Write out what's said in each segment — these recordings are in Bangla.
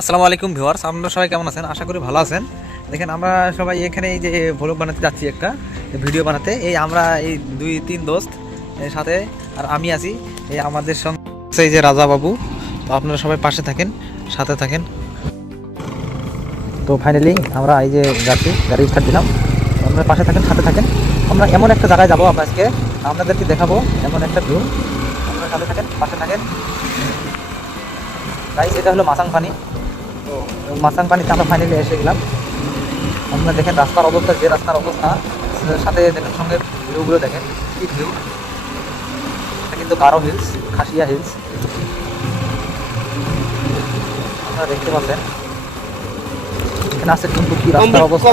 আসসালামু আলাইকুম ভিউয়ার্স, আপনারা সবাই কেমন আছেন? আশা করি ভালো আছেন। দেখেন আমরা সবাই এখানে এই যে ভ্লগ বানাতে যাচ্ছি, একটা ভিডিও বানাতে। এই আমরা এই 2-3 দোস্ত এর সাথে, আর আমি আছি এই আমাদের সঙ্গে এই যে রাজা বাবু। তো আপনারা সবাই পাশে থাকেন, সাথে থাকেন। তো ফাইনালি আমরা এই যে যাচ্ছি, গাড়ি স্টার্ট দিলাম। আপনারা পাশে থাকেন, সাথে থাকেন। আমরা এমন একটা জায়গায় যাবো, আমরা আজকে আপনাদেরকে দেখাবো এমন একটা ভিউ। আপনারা সাথে থাকেন, পাশে থাকেন। গাইস, এটা হলো মাসাং পানি। তো মাসাং পানিতে আমরা ফাইনালি এসে গেলাম। আপনারা দেখেন রাস্তার অবস্থা, যে রাস্তার অবস্থা, সাথে দেখেন সঙ্গে ভিউগুলো দেখেন, কি ভিউ। এটা কিন্তু গারো হিলস, খাসিয়া হিলস আপনারা দেখতে পাচ্ছেন। এখানে আছে টুনটুকি রাস্তার অবস্থা।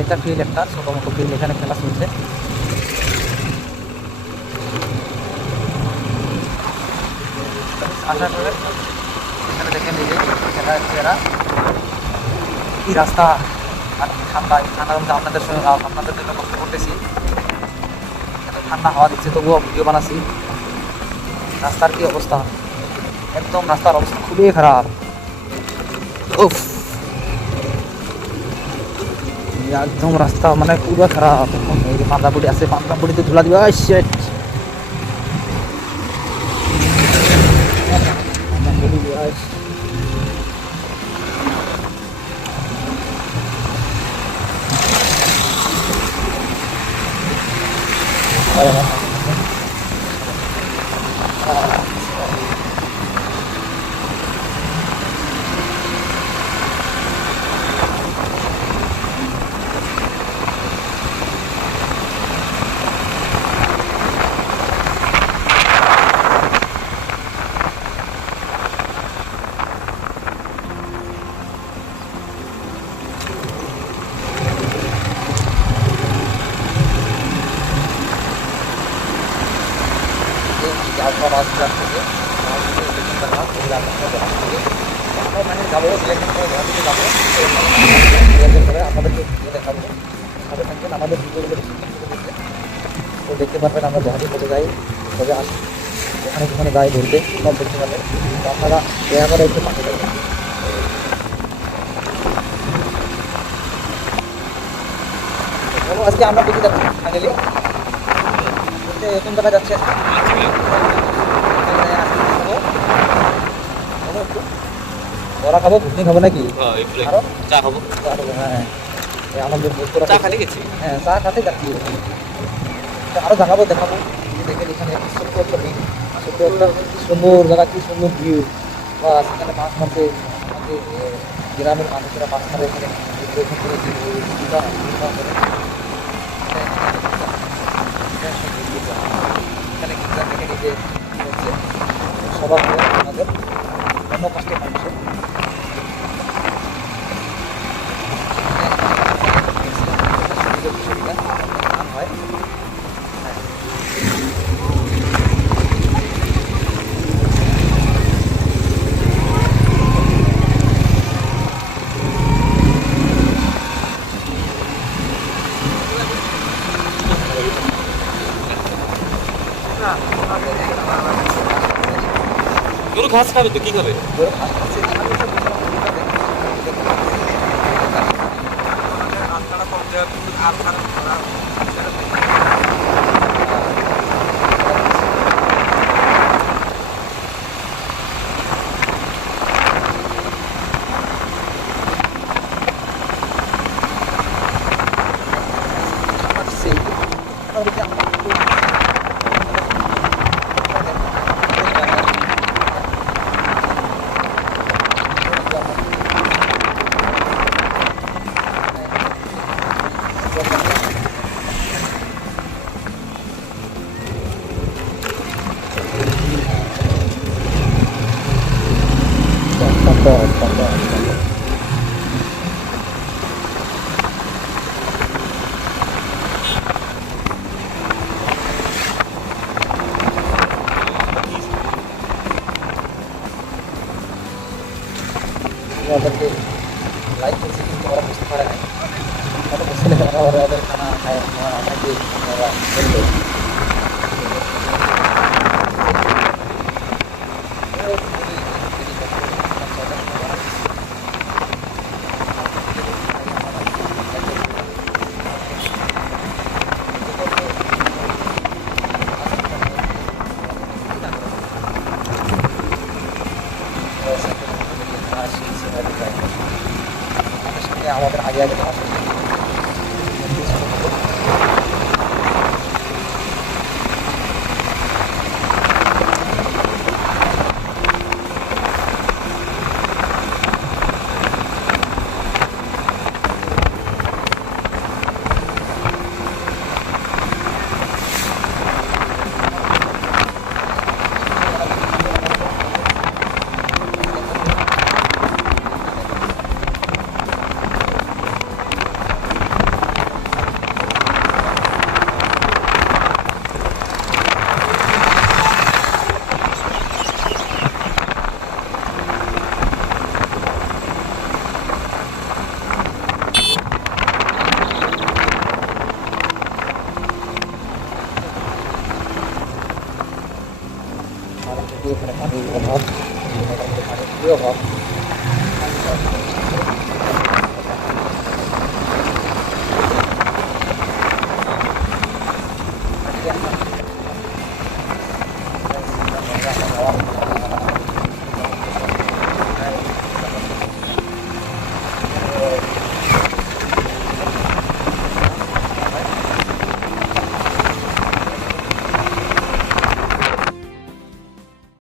এটা ফিল্ড, একটা ছোট মতো ফিল্ড, এখানে খেলা চলছে। আশা করে এখানে দেখেন এই যে এরা কি রাস্তা, আর ঠান্ডা। ঠান্ডার মধ্যে আপনাদের জন্য কষ্ট করতেছি, এত ঠান্ডা হাওয়া দিচ্ছে, তবুও ভিডিও বানাচ্ছি। রাস্তার কি অবস্থা, একদম রাস্তার অবস্থা খুবই খারাপ। উফ, একদম রাস্তা মানে পুরো খারাপ। এই যে পান্দাবুড়ি আছে, পান্দাবুড়িতে ধুলা দিবে। যাবো আপনাদেরকে দেখাবো, সাথে থাকবেন। আমাদের ভিডিওগুলো তো দেখতে পারবেন আমরা যখনই কোথাও যাই, তবে আসি, যেখানে যেখানে যাই ঘুরতে, সব দেখতে পারবেন। তো আপনারা দয়া করে একটু পাশে থাকবেন। আজকে আমরা কোথায় যাচ্ছি ফাইনালি? কোন জায়গায় যাচ্ছে? বড়া খাবো, ঘুগনি খাবো নাকি? আরো চা খাবো। চা খাবো, হ্যাঁ। আমাদের চা খালি গেছি, হ্যাঁ, চা খাতে যাচ্ছি। আরো দেখাবো। দেখেন এখানে ছোট্ট একটা বিল, ছোট্ট একটা সুন্দর জায়গা, কি সুন্দর ভিউ। বা সেখানে মাছ মারছে, আমাদের গ্রামের মানুষেরা মাছ মারে এখানে। এখানে দেখে নিজে হচ্ছে সবার আমাদের অন্য কাস্টের মানুষের নাম হয়। গরু ঘাস খাবে তো কি খাবে? ওদেরকে লাইক করছি, কিন্তু ওরা বুঝতে পারে নাই। ওরা বুঝতে ওদের খানা খায় নাকি ওরা আর সেই সিনারি যায় আমাদের সঙ্গে আমাদের আগে আগে যাওয়া শেষ হয়ে গেছে। মোটামুটি এখানে পানির অভাব, মোটামুটি পানির খুবই অভাব।